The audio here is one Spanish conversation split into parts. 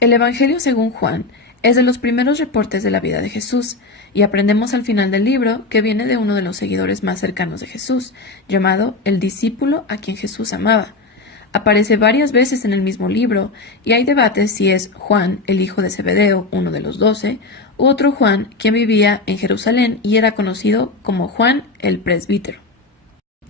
El Evangelio según Juan es de los primeros reportes de la vida de Jesús, y aprendemos al final del libro que viene de uno de los seguidores más cercanos de Jesús, llamado el discípulo a quien Jesús amaba. Aparece varias veces en el mismo libro, y hay debates si es Juan, el hijo de Zebedeo, uno de los 12, u otro Juan, quien vivía en Jerusalén y era conocido como Juan el presbítero.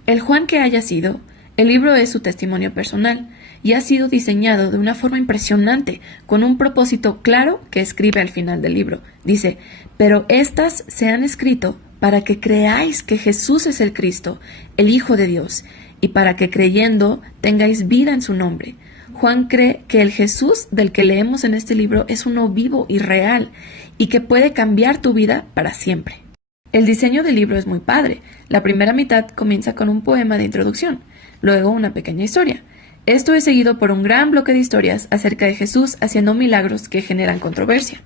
El Juan que haya sido, el libro es su testimonio personal, y ha sido diseñado de una forma impresionante, con un propósito claro que escribe al final del libro. Dice, pero estas se han escrito para que creáis que Jesús es el Cristo, el Hijo de Dios, y para que creyendo tengáis vida en su nombre. Juan cree que el Jesús del que leemos en este libro es uno vivo y real, y que puede cambiar tu vida para siempre. El diseño del libro es muy padre. La primera mitad comienza con un poema de introducción, luego una pequeña historia. Esto es seguido por un gran bloque de historias acerca de Jesús haciendo milagros que generan controversia.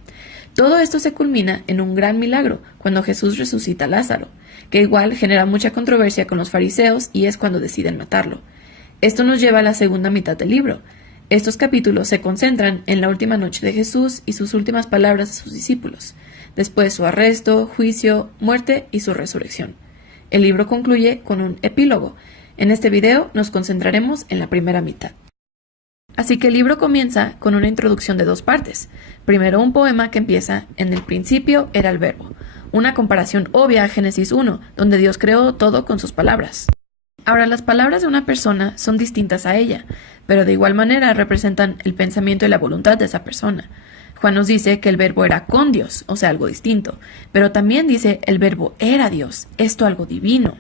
Todo esto se culmina en un gran milagro, cuando Jesús resucita a Lázaro, que igual genera mucha controversia con los fariseos y es cuando deciden matarlo. Esto nos lleva a la segunda mitad del libro. Estos capítulos se concentran en la última noche de Jesús y sus últimas palabras a sus discípulos, después su arresto, juicio, muerte y su resurrección. El libro concluye con un epílogo. En este video nos concentraremos en la primera mitad. Así que el libro comienza con una introducción de dos partes. Primero un poema que empieza en el principio era el verbo, una comparación obvia a Génesis 1, donde Dios creó todo con sus palabras. Ahora, las palabras de una persona son distintas a ella, pero de igual manera representan el pensamiento y la voluntad de esa persona. Juan nos dice que el verbo era con Dios, o sea, algo distinto, pero también dice el verbo era Dios, esto algo divino.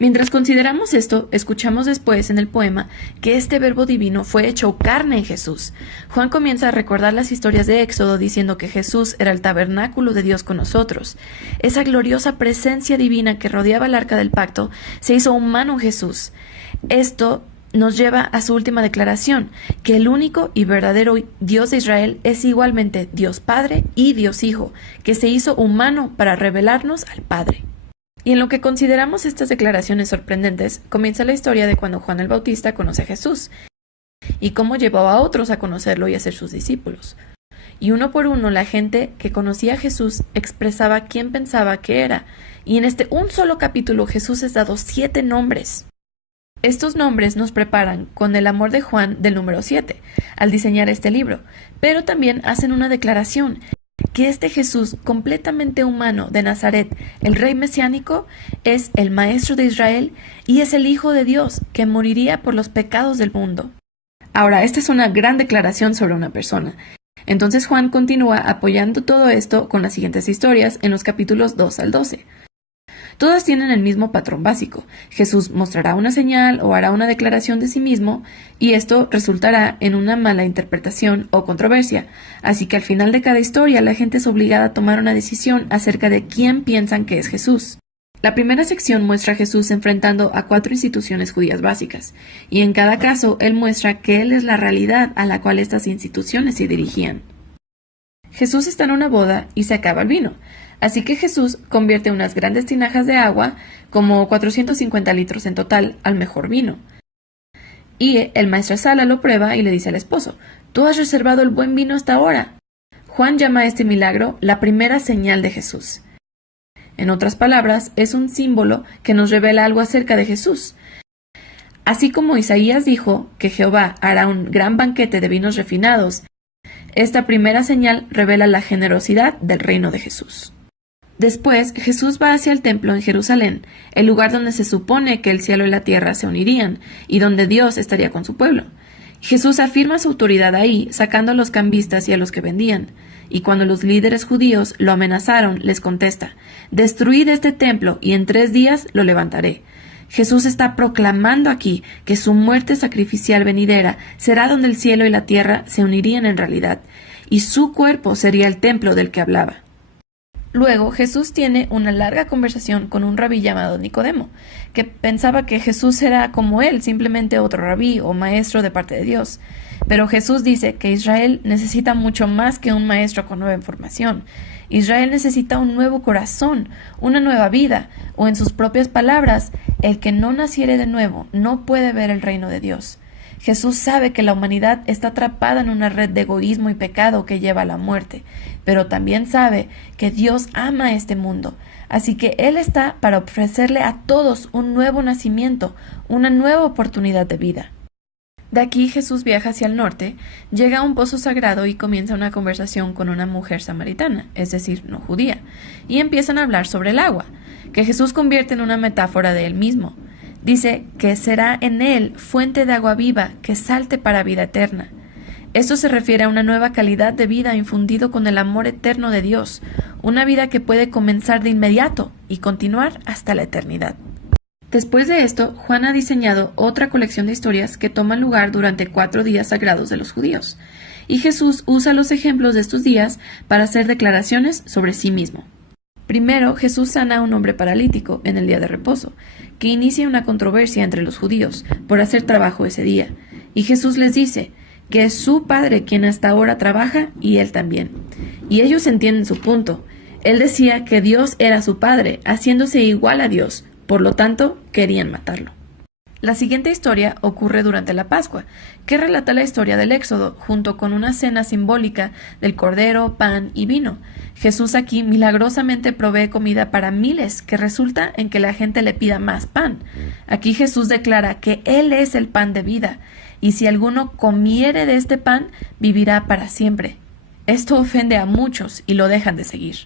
Mientras consideramos esto, escuchamos después en el poema que este verbo divino fue hecho carne en Jesús. Juan comienza a recordar las historias de Éxodo diciendo que Jesús era el tabernáculo de Dios con nosotros. Esa gloriosa presencia divina que rodeaba el arca del pacto se hizo humano en Jesús. Esto nos lleva a su última declaración, que el único y verdadero Dios de Israel es igualmente Dios Padre y Dios Hijo, que se hizo humano para revelarnos al Padre. Y en lo que consideramos estas declaraciones sorprendentes, comienza la historia de cuando Juan el Bautista conoce a Jesús, y cómo llevó a otros a conocerlo y a ser sus discípulos. Y uno por uno la gente que conocía a Jesús expresaba quién pensaba que era, y en este un solo capítulo Jesús es dado 7 nombres. Estos nombres nos preparan con el amor de Juan del número 7, al diseñar este libro, pero también hacen una declaración, que este Jesús completamente humano de Nazaret, el rey mesiánico, es el maestro de Israel y es el Hijo de Dios que moriría por los pecados del mundo. Ahora, esta es una gran declaración sobre una persona. Entonces Juan continúa apoyando todo esto con las siguientes historias en los capítulos 2 al 12. Todas tienen el mismo patrón básico. Jesús mostrará una señal o hará una declaración de sí mismo, y esto resultará en una mala interpretación o controversia. Así que al final de cada historia la gente es obligada a tomar una decisión acerca de quién piensan que es Jesús. La primera sección muestra a Jesús enfrentando a 4 instituciones judías básicas, y en cada caso él muestra que él es la realidad a la cual estas instituciones se dirigían. Jesús está en una boda y se acaba el vino. Así que Jesús convierte unas grandes tinajas de agua, como 450 litros en total, al mejor vino. Y el maestresala lo prueba y le dice al esposo, «Tú has reservado el buen vino hasta ahora». Juan llama a este milagro la primera señal de Jesús. En otras palabras, es un símbolo que nos revela algo acerca de Jesús. Así como Isaías dijo que Jehová hará un gran banquete de vinos refinados, esta primera señal revela la generosidad del reino de Jesús. Después, Jesús va hacia el templo en Jerusalén, el lugar donde se supone que el cielo y la tierra se unirían, y donde Dios estaría con su pueblo. Jesús afirma su autoridad ahí, sacando a los cambistas y a los que vendían. Y cuando los líderes judíos lo amenazaron, les contesta, «Destruid este templo, y en 3 días lo levantaré». Jesús está proclamando aquí que su muerte sacrificial venidera será donde el cielo y la tierra se unirían en realidad, y su cuerpo sería el templo del que hablaba. Luego, Jesús tiene una larga conversación con un rabí llamado Nicodemo, que pensaba que Jesús era como él, simplemente otro rabí o maestro de parte de Dios. Pero Jesús dice que Israel necesita mucho más que un maestro con nueva información. Israel necesita un nuevo corazón, una nueva vida, o en sus propias palabras, el que no naciere de nuevo no puede ver el reino de Dios. Jesús sabe que la humanidad está atrapada en una red de egoísmo y pecado que lleva a la muerte, pero también sabe que Dios ama este mundo, así que Él está para ofrecerle a todos un nuevo nacimiento, una nueva oportunidad de vida. De aquí Jesús viaja hacia el norte, llega a un pozo sagrado y comienza una conversación con una mujer samaritana, es decir, no judía, y empiezan a hablar sobre el agua, que Jesús convierte en una metáfora de Él mismo. Dice que será en Él fuente de agua viva que salte para vida eterna. Esto se refiere a una nueva calidad de vida infundido con el amor eterno de Dios, una vida que puede comenzar de inmediato y continuar hasta la eternidad. Después de esto, Juan ha diseñado otra colección de historias que toman lugar durante 4 días sagrados de los judíos, y Jesús usa los ejemplos de estos días para hacer declaraciones sobre sí mismo. Primero, Jesús sana a un hombre paralítico en el día de reposo, que inicia una controversia entre los judíos por hacer trabajo ese día, y Jesús les dice que es su Padre quien hasta ahora trabaja y él también. Y ellos entienden su punto. Él decía que Dios era su Padre, haciéndose igual a Dios. Por lo tanto, querían matarlo. La siguiente historia ocurre durante la Pascua, que relata la historia del Éxodo, junto con una cena simbólica del cordero, pan y vino. Jesús aquí milagrosamente provee comida para miles, que resulta en que la gente le pida más pan. Aquí Jesús declara que Él es el pan de vida, y si alguno comiere de este pan, vivirá para siempre. Esto ofende a muchos y lo dejan de seguir.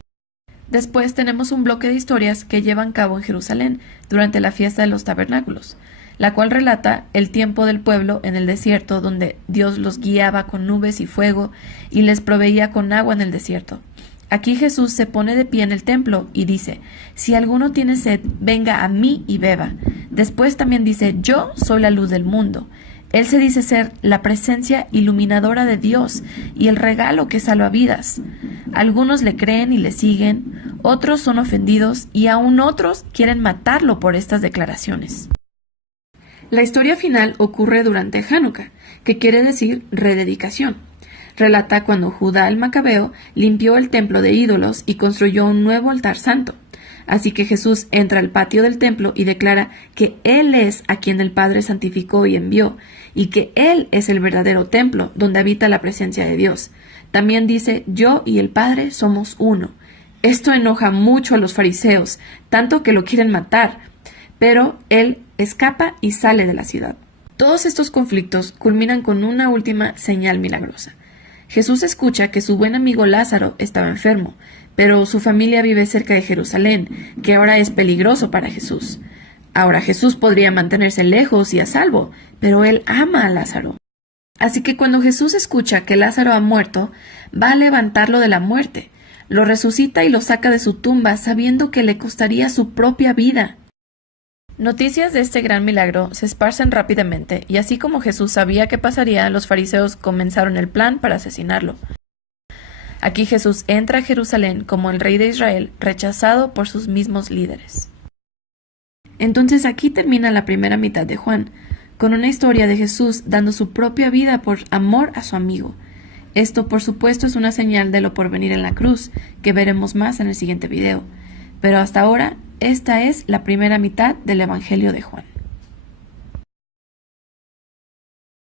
Después tenemos un bloque de historias que llevan cabo en Jerusalén durante la fiesta de los tabernáculos, la cual relata el tiempo del pueblo en el desierto, donde Dios los guiaba con nubes y fuego y les proveía con agua en el desierto. Aquí Jesús se pone de pie en el templo y dice: si alguno tiene sed, venga a mí y beba. Después también dice: yo soy la luz del mundo. Él se dice ser la presencia iluminadora de Dios y el regalo que salva vidas. Algunos le creen y le siguen, otros son ofendidos y aún otros quieren matarlo por estas declaraciones. La historia final ocurre durante Hanukkah, que quiere decir rededicación. Relata cuando Judá el Macabeo limpió el templo de ídolos y construyó un nuevo altar santo. Así que Jesús entra al patio del templo y declara que Él es a quien el Padre santificó y envió, y que Él es el verdadero templo donde habita la presencia de Dios. También dice: yo y el Padre somos uno. Esto enoja mucho a los fariseos, tanto que lo quieren matar, pero Él escapa y sale de la ciudad. Todos estos conflictos culminan con una última señal milagrosa. Jesús escucha que su buen amigo Lázaro estaba enfermo, pero su familia vive cerca de Jerusalén, que ahora es peligroso para Jesús. Ahora Jesús podría mantenerse lejos y a salvo, pero él ama a Lázaro. Así que cuando Jesús escucha que Lázaro ha muerto, va a levantarlo de la muerte, lo resucita y lo saca de su tumba sabiendo que le costaría su propia vida. Noticias de este gran milagro se esparcen rápidamente, y así como Jesús sabía qué pasaría, los fariseos comenzaron el plan para asesinarlo. Aquí Jesús entra a Jerusalén como el rey de Israel, rechazado por sus mismos líderes. Entonces aquí termina la primera mitad de Juan, con una historia de Jesús dando su propia vida por amor a su amigo. Esto, por supuesto, es una señal de lo por venir en la cruz, que veremos más en el siguiente video. Pero hasta ahora, esta es la primera mitad del Evangelio de Juan.